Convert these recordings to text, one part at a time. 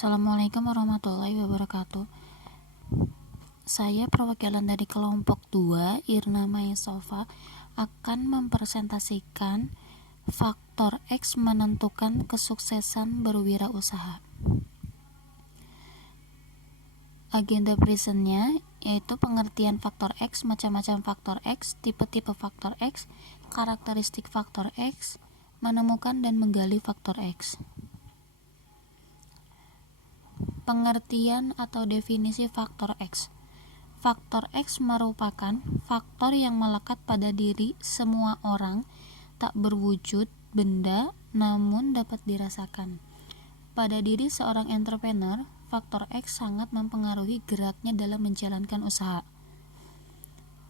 Assalamualaikum warahmatullahi wabarakatuh. Saya perwakilan dari kelompok 2, Irna Maisofa, akan mempresentasikan faktor X menentukan kesuksesan berwirausaha. Agenda presentnya yaitu pengertian faktor X, macam-macam faktor X, tipe-tipe faktor X, karakteristik faktor X, menemukan dan menggali faktor X. Pengertian atau definisi faktor X. Faktor X merupakan faktor yang melekat pada diri semua orang, tak berwujud benda namun dapat dirasakan. Pada diri seorang entrepreneur, faktor X sangat mempengaruhi geraknya dalam menjalankan usaha.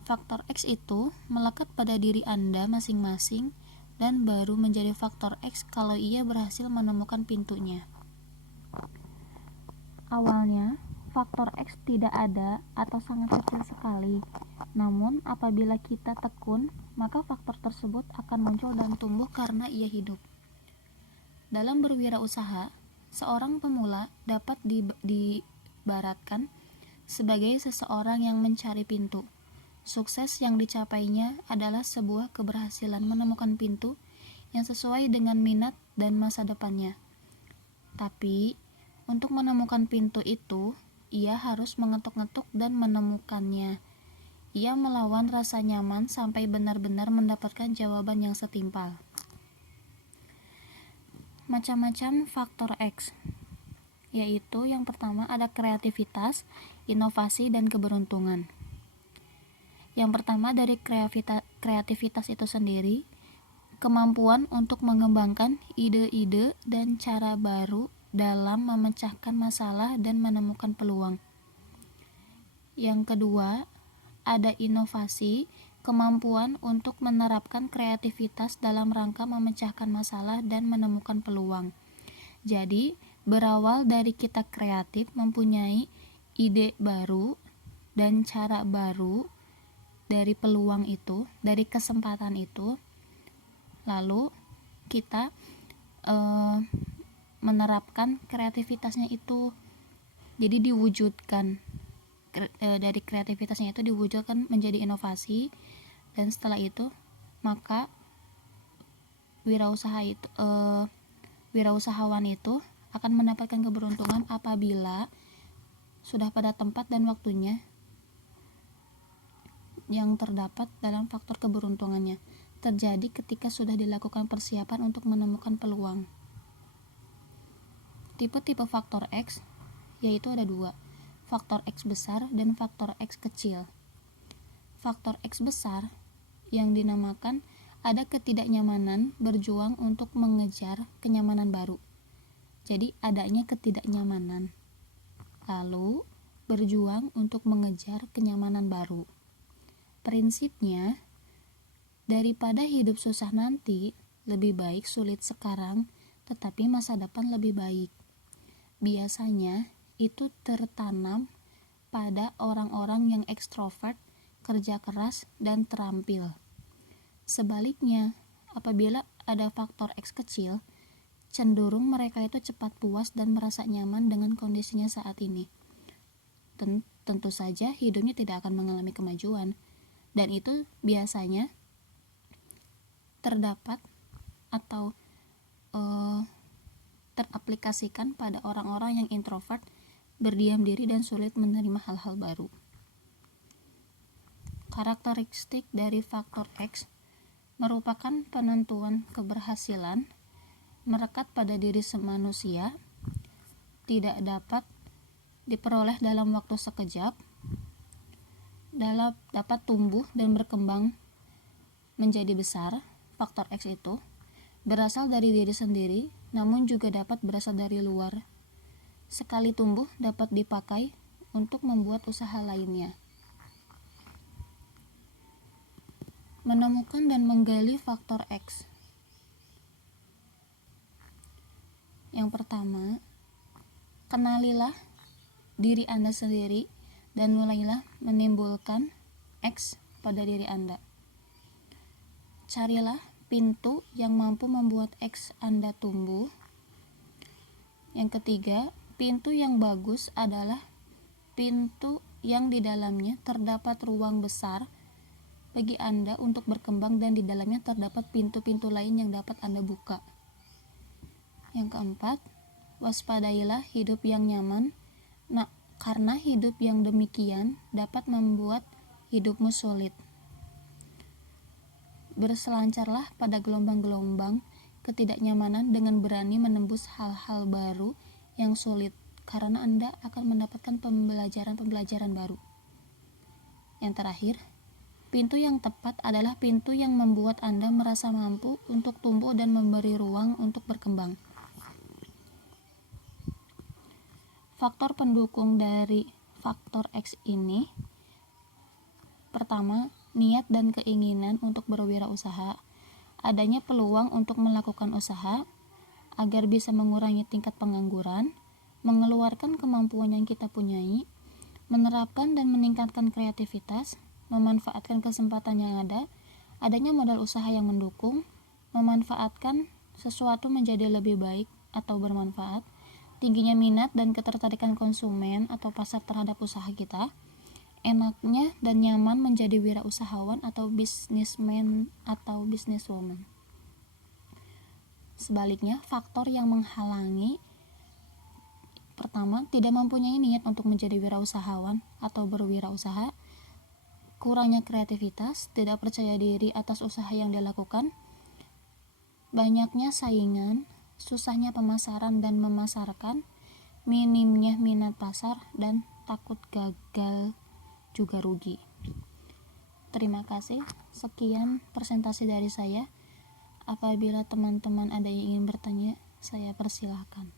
Faktor X itu melekat pada diri Anda masing-masing dan baru menjadi faktor X kalau ia berhasil menemukan pintunya. Awalnya, faktor X tidak ada atau sangat kecil sekali. Namun, apabila kita tekun, maka faktor tersebut akan muncul dan tumbuh karena ia hidup. Dalam berwirausaha, seorang pemula dapat diibaratkan sebagai seseorang yang mencari pintu. Sukses yang dicapainya adalah sebuah keberhasilan menemukan pintu yang sesuai dengan minat dan masa depannya. Tapi, untuk menemukan pintu itu, ia harus mengetuk-ngetuk dan menemukannya. Ia melawan rasa nyaman sampai benar-benar mendapatkan jawaban yang setimpal. Macam-macam faktor X, yaitu yang pertama ada kreativitas, inovasi, dan keberuntungan. Yang pertama dari kreativitas itu sendiri, kemampuan untuk mengembangkan ide-ide dan cara baru dalam memecahkan masalah dan menemukan peluang. Yang kedua, ada inovasi, kemampuan untuk menerapkan kreativitas dalam rangka memecahkan masalah dan menemukan peluang. Jadi, berawal dari kita kreatif mempunyai ide baru dan cara baru dari peluang itu, dari kesempatan itu, lalu kita menerapkan kreativitasnya itu, jadi diwujudkan dari kreativitasnya itu diwujudkan menjadi inovasi, dan setelah itu maka wirausahawan itu akan mendapatkan keberuntungan apabila sudah pada tempat dan waktunya yang terdapat dalam faktor keberuntungannya terjadi ketika sudah dilakukan persiapan untuk menemukan peluang. Tipe-tipe faktor X yaitu ada dua, faktor X besar dan faktor X kecil. Faktor X besar yang dinamakan ada ketidaknyamanan berjuang untuk mengejar kenyamanan baru. Jadi adanya ketidaknyamanan, lalu berjuang untuk mengejar kenyamanan baru. Prinsipnya, daripada hidup susah nanti, lebih baik sulit sekarang, tetapi masa depan lebih baik. Biasanya itu tertanam pada orang-orang yang ekstrovert, kerja keras, dan terampil. Sebaliknya, apabila ada faktor X kecil, cenderung mereka itu cepat puas dan merasa nyaman dengan kondisinya saat ini. Tentu saja hidupnya tidak akan mengalami kemajuan, dan itu biasanya terdapat atau teraplikasikan pada orang-orang yang introvert, berdiam diri, dan sulit menerima hal-hal baru. Karakteristik dari faktor X merupakan penentuan keberhasilan, melekat pada diri manusia, tidak dapat diperoleh dalam waktu sekejap, dapat tumbuh dan berkembang menjadi besar. Faktor X itu berasal dari diri sendiri, namun juga dapat berasal dari luar. Sekali tumbuh dapat dipakai untuk membuat usaha lainnya. Menemukan dan menggali faktor X. Yang pertama, kenalilah diri Anda sendiri dan mulailah menimbulkan X pada diri Anda. Carilah pintu yang mampu membuat X Anda tumbuh. Yang ketiga, Pintu yang bagus adalah pintu yang di dalamnya terdapat ruang besar bagi Anda untuk berkembang dan di dalamnya terdapat pintu-pintu lain yang dapat Anda buka. Yang keempat, waspadailah hidup yang nyaman. Karena hidup yang demikian dapat membuat hidupmu sulit. Berselancarlah pada gelombang-gelombang ketidaknyamanan dengan berani menembus hal-hal baru yang sulit, karena Anda akan mendapatkan pembelajaran-pembelajaran baru. Yang terakhir, pintu yang tepat adalah pintu yang membuat Anda merasa mampu untuk tumbuh dan memberi ruang untuk berkembang. Faktor pendukung dari faktor X ini: pertama, niat dan keinginan untuk berwirausaha, adanya peluang untuk melakukan usaha agar bisa mengurangi tingkat pengangguran, mengeluarkan kemampuan yang kita punyai, menerapkan dan meningkatkan kreativitas, memanfaatkan kesempatan yang ada, adanya modal usaha yang mendukung, memanfaatkan sesuatu menjadi lebih baik atau bermanfaat, tingginya minat dan ketertarikan konsumen atau pasar terhadap usaha kita, enaknya dan nyaman menjadi wirausahawan atau bisnismen atau bisniswoman. Sebaliknya, faktor yang menghalangi: pertama, tidak mempunyai niat untuk menjadi wirausahawan atau berwirausaha, kurangnya kreativitas, tidak percaya diri atas usaha yang dilakukan, banyaknya saingan, susahnya pemasaran dan memasarkan, minimnya minat pasar, dan takut gagal juga rugi. Terima kasih. Sekian presentasi dari saya. Apabila teman-teman ada yang ingin bertanya, saya persilahkan.